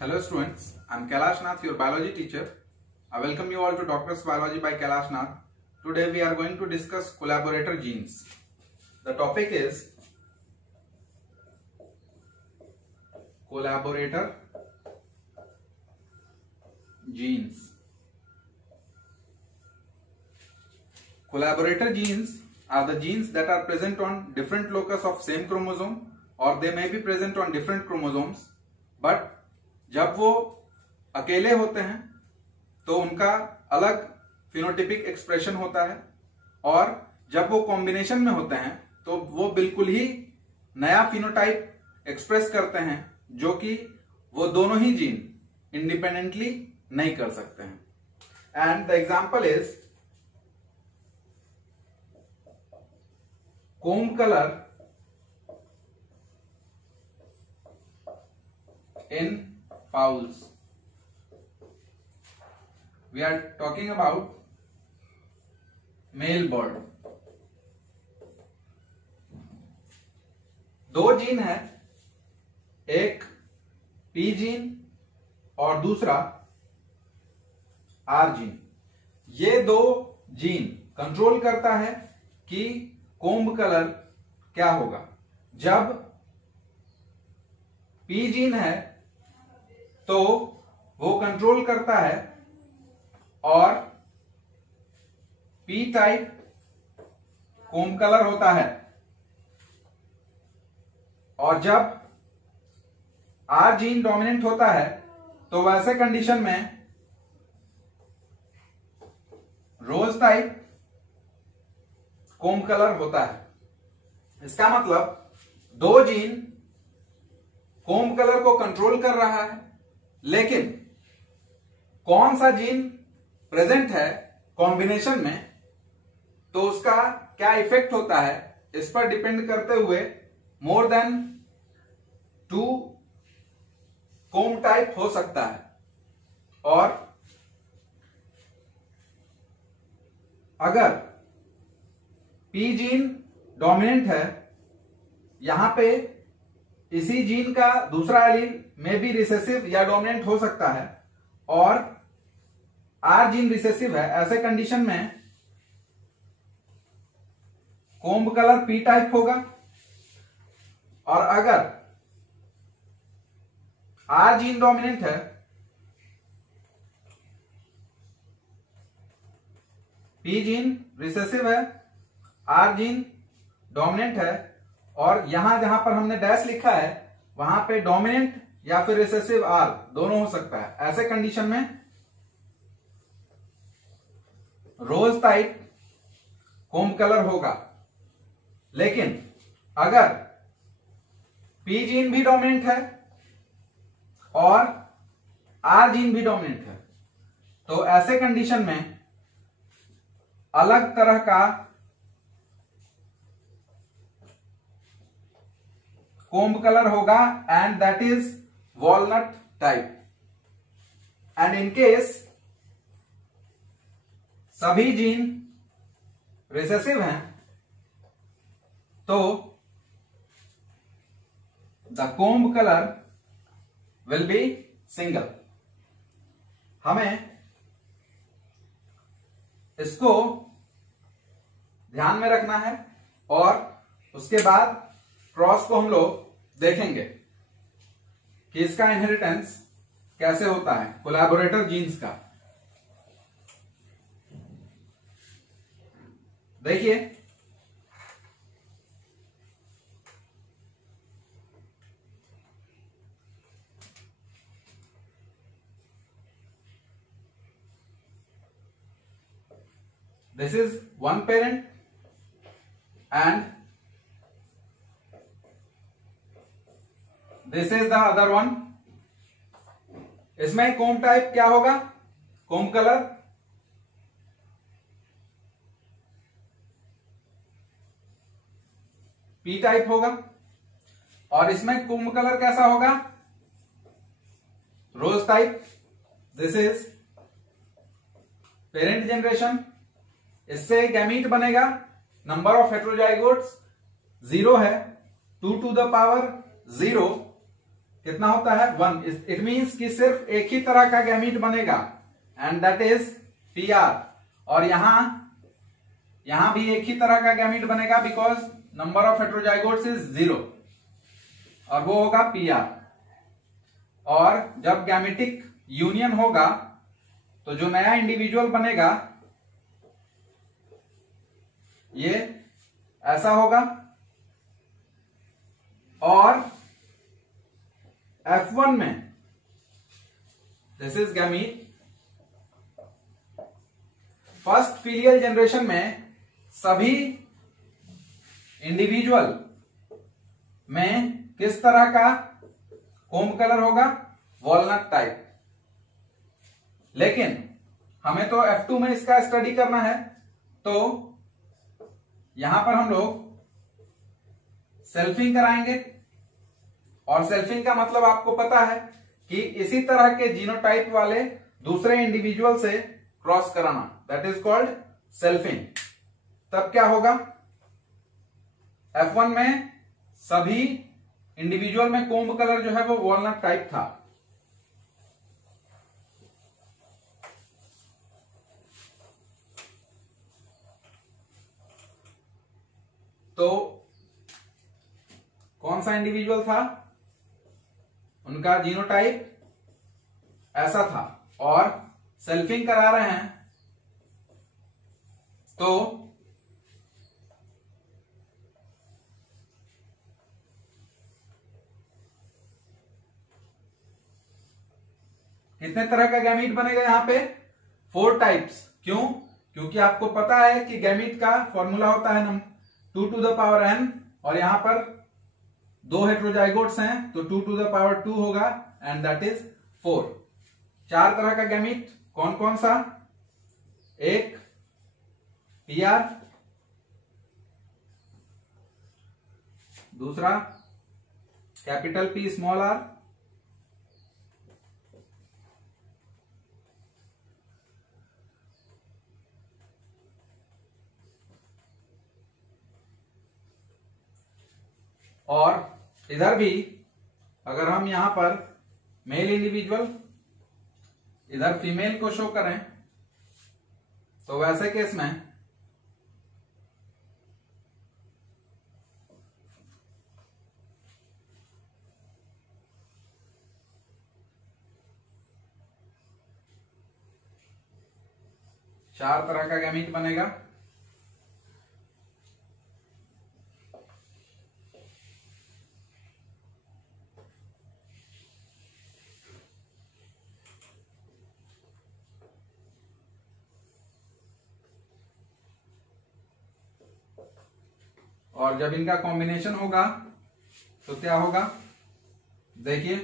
Hello students, I am Kailash Nath, your biology teacher. I welcome you all to Doctor's Biology by Kailash Nath. Today we are going to discuss collaborator genes. The topic is collaborator genes. Collaborator genes are the genes that are present on different locus of same chromosome, or they may be present on different chromosomes, but जब वो अकेले होते हैं तो उनका अलग phenotypic expression होता है, और जब वो कॉम्बिनेशन में होते हैं तो वो बिल्कुल ही नया फिनोटाइप एक्सप्रेस करते हैं जो कि वो दोनों ही जीन इंडिपेंडेंटली नहीं कर सकते हैं. And the example is comb color in fowls. We are talking about male bird. दो जीन है, एक P जीन और दूसरा R जीन. ये दो जीन कंट्रोल करता है कि कोम्ब कलर क्या होगा. जब P जीन है तो वो कंट्रोल करता है और P टाइप कोम्ब कलर होता है, और जब R जीन डोमिनेंट होता है तो वैसे कंडीशन में रोज टाइप कोम्ब कलर होता है. इसका मतलब दो जीन कोम्ब कलर को कंट्रोल कर रहा है, लेकिन कौन सा जीन प्रेजेंट है कॉम्बिनेशन में तो उसका क्या इफेक्ट होता है इस पर डिपेंड करते हुए मोर देन 2 कोम्ब टाइप हो सकता है. और अगर P जीन डोमिनेंट है, यहां पे इसी जीन का दूसरा एलील में भी रिसेसिव या डोमिनेंट हो सकता है, और R जीन रिसेसिव है. ऐसे कंडीशन में कोम्ब कलर P टाइप होगा, और अगर R जीन डोमिनेंट है, P जीन रिसेसिव है, R जीन डोमिनेंट है, और यहां जहां पर हमने डैश लिखा है वहां पे डोमिनेंट या फिर रिसेसिव R दोनों हो सकता है. ऐसे कंडीशन में रोज टाइप कोम्ब कलर होगा. लेकिन अगर P जीन भी डोमिनेंट है और R जीन भी डोमिनेंट है तो ऐसे कंडीशन में अलग तरह का कोम्ब कलर होगा, and that is walnut type. And in case सभी जीन रिसेसिव हैं तो the comb colour will be single. हमें इसको ध्यान में रखना है, और उसके बाद क्रॉस को हम लोग देखेंगे कि इसका इनहेरिटेंस कैसे होता है कोलैबोरेटर जीन्स का. देखिए, this is one parent and this is the other one. इसमें कोम्ब टाइप क्या होगा, कोम्ब कलर P टाइप होगा, और इसमें कोम्ब कलर कैसा होगा, rose type. This is parent generation. इससे गैमीट बनेगा, नंबर ऑफ हेटेरोजाइगोट्स 0 है, 2 to the power 0 कितना होता है 1। इट मींस कि सिर्फ एक ही तरह का गैमीट बनेगा एंड दैट इज PR। और यहां भी एक ही तरह का गैमीट बनेगा बिकॉज नंबर ऑफ हेटेरोजाइगोट्स इज 0 और वो होगा PR। और जब गैमेटिक यूनियन होगा तो जो नया इंडिविजुअल बनेगा ये ऐसा होगा और F1 में this is gamete. First filial generation में सभी इंडिविजुअल में किस तरह का कोम कलर होगा, वॉलनट टाइप। लेकिन हमें तो F2 में इसका स्टडी करना है, तो यहां पर हम लोग सेल्फिंग कराएंगे। और सेल्फिंग का मतलब आपको पता है कि इसी तरह के जीनोटाइप वाले दूसरे इंडिविजुअल से क्रॉस कराना, दैट इज कॉल्ड सेल्फिंग। तब क्या होगा, F1 में सभी इंडिविजुअल में कोम्ब कलर जो है वो वॉलनट टाइप था। तो कौन सा इंडिविजुअल था, उनका जीनोटाइप ऐसा था और सेल्फिंग करा रहे हैं तो कितने तरह का गैमीट बनेगा यहां पे 4 टाइप्स। क्यों, क्योंकि आपको पता है कि गैमीट का फॉर्मूला होता है 2 to the power n और यहां पर 2 हेटेरोजाइगोट्स हैं तो 2 to the power 2 होगा एंड दैट इज 4। 4 तरह का गैमीट कौन कौन सा, एक PR, दूसरा कैपिटल P स्मॉल r, और इधर भी अगर हम यहां पर मेल इंडिविजुअल इधर फीमेल को शो करें तो वैसे केस में चार तरह का गैमीट बनेगा। और जब इनका कॉम्बिनेशन होगा तो क्या होगा, देखिए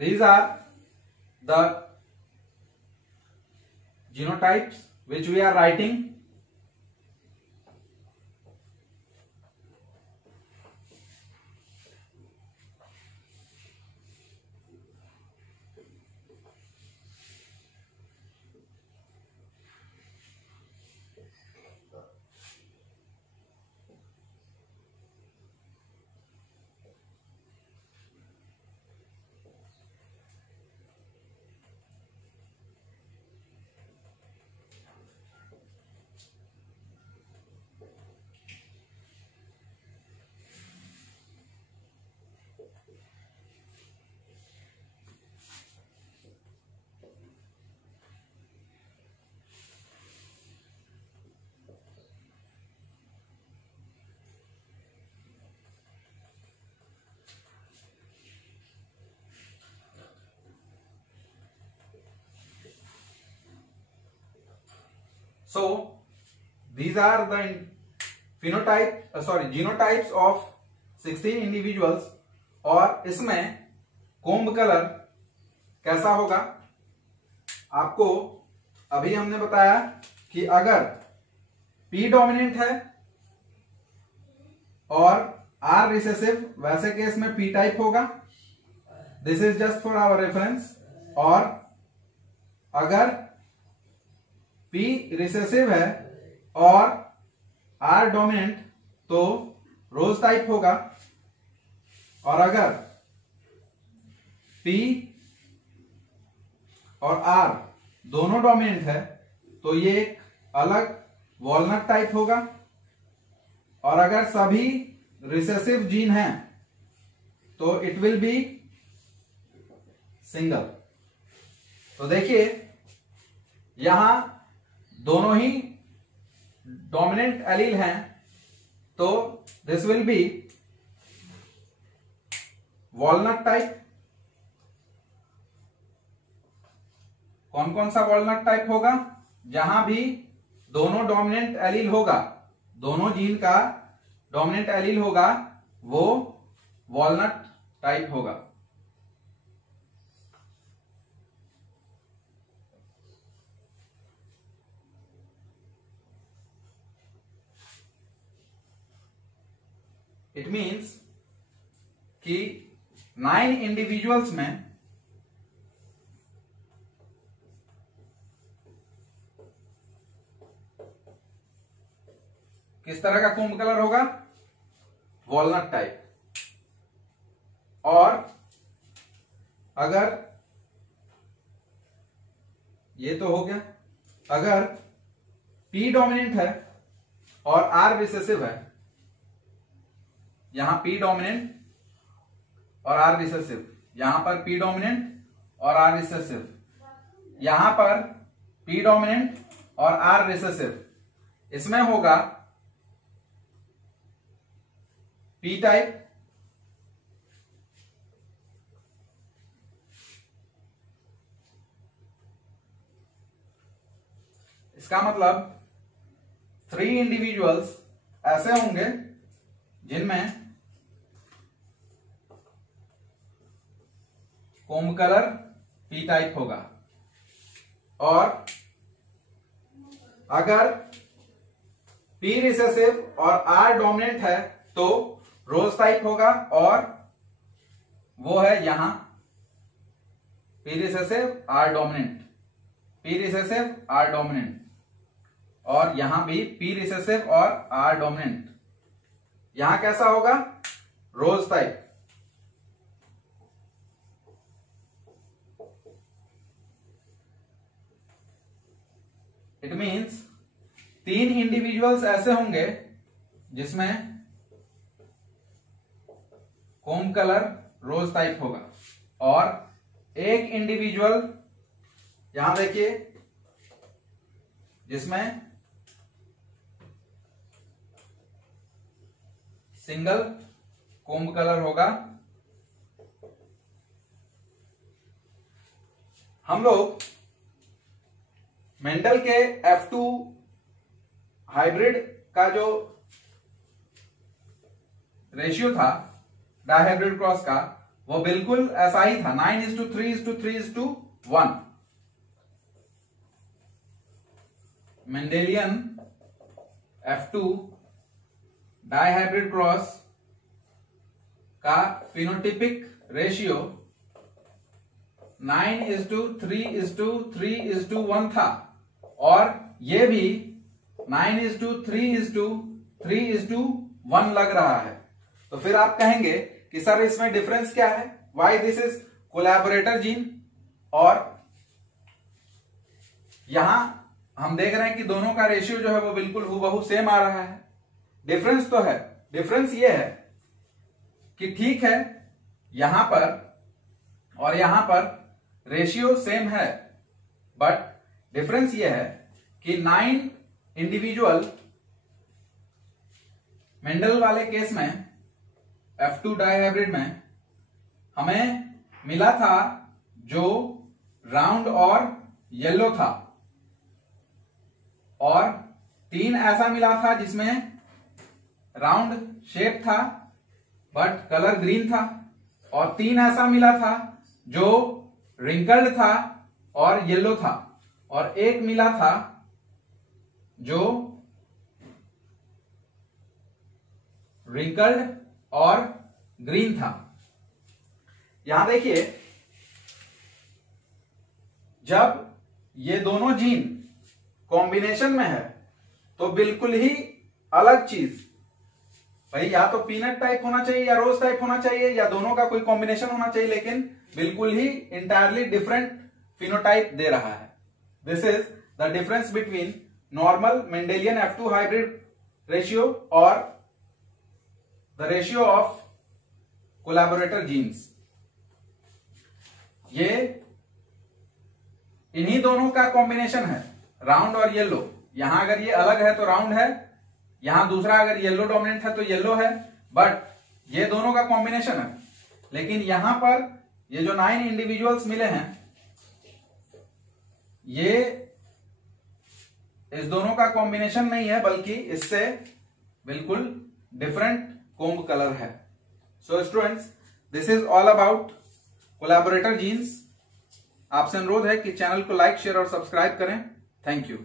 these are the genotypes which we are writing. So these are the genotypes of 16 individuals। और इसमें कोम्ब कलर कैसा होगा, आपको अभी हमने बताया कि अगर P डोमिनेंट है और आर रिसेसिव, वैसे केस में पी टाइप होगा। This is just for our reference. और अगर पी रिसेसिव है और आर डोमिनेंट तो रोज टाइप होगा। और अगर पी और आर दोनों डोमिनेंट है तो ये एक अलग वॉलनट टाइप होगा। और अगर सभी रिसेसिव जीन हैं तो इट विल बी सिंगल। तो देखिए यहां दोनों ही डोमिनेंट एलील हैं तो this will be walnut type. कौन कौन सा वॉलनट टाइप होगा? जहां भी दोनों डोमिनेंट एलील होगा, दोनों जीन का डोमिनेंट एलील होगा, वो वॉलनट टाइप होगा। इट मीन्स कि 9 इंडिविजुअल्स में किस तरह का कोम्ब कलर होगा? Walnut type. और अगर ये तो हो गया, अगर P डोमिनेंट है और R रिसेसिव है, यहां P डोमिनेंट और R रिसेसिव, यहां पर P डोमिनेंट और R रिसेसिव, यहां पर P डोमिनेंट और R रिसेसिव, इसमें होगा P टाइप, इसका मतलब 3 इंडिविजुअल्स ऐसे होंगे जिनमें कोम्ब कलर P टाइप होगा। और अगर P रिसेसिव और R डोमिनेंट है तो रोज टाइप होगा। और वो है यहां P recessive R dominant, P recessive R dominant, और यहां भी P रिसेसिव और R डोमिनेंट। यहां कैसा होगा? Rose type. It means 3 individuals ऐसे होंगे जिसमें कोम्ब कलर रोज टाइप होगा। और एक इंडिविजुअल यहां देखिए जिसमें सिंगल कोम्ब कलर होगा। हम लोग मेंडल के F2 हाइब्रिड का जो रेशियो था डायहाइब्रिड क्रॉस का, वो बिल्कुल ऐसा ही था, 9:3:3:1। मेंडेलियन F2 डायहाइब्रिड क्रॉस का फिनोटिपिक रेशियो 9:3:3:1 था। और ये भी 9:3:3:1 लग रहा है। तो फिर आप कहेंगे कि सर इसमें डिफरेंस क्या है? Why this is collaborator gene. और यहां हम देख रहे हैं कि दोनों का रेशियो जो है वो बिल्कुल हूबहू सेम आ रहा है। डिफरेंस तो है, डिफरेंस ये है कि ठीक है यहां पर और यहां पर रेशियो सेम है, बट डिफरेंस ये है कि 9 इंडिविजुअल मेंडल वाले केस में F2 डायहाइब्रिड में हमें मिला था जो राउंड और येलो था, और 3 ऐसा मिला था जिसमें राउंड शेप था बट कलर ग्रीन था, और 3 ऐसा मिला था जो रिंकल्ड था और येलो था, और एक मिला था जो रिंकल्ड और ग्रीन था। यहां देखिए, जब ये दोनों जीन कॉम्बिनेशन में है तो बिल्कुल ही अलग चीज, भाई या तो पीनट टाइप होना चाहिए या रोज टाइप होना चाहिए या दोनों का कोई कॉम्बिनेशन होना चाहिए, लेकिन बिल्कुल ही इंटायरली डिफरेंट फिनोटाइप दे रहा है। This is the difference between normal Mendelian F2 hybrid ratio और the ratio of collaborator genes. ये इन्हीं दोनों का कॉम्बिनेशन है, राउंड और येलो। यहां अगर ये अलग है तो राउंड है, यहां दूसरा अगर येलो डोमिनेंट है तो येलो है, बट ये दोनों का कॉम्बिनेशन है। लेकिन यहां पर ये जो 9 इंडिविजुअल्स मिले हैं, ये इस दोनों का कॉम्बिनेशन नहीं है, बल्कि इससे बिल्कुल डिफरेंट कोम्ब कलर है। So students, this is all about collaborator genes. आपसे अनुरोध है कि चैनल को लाइक, शेयर और सब्सक्राइब करें। Thank you.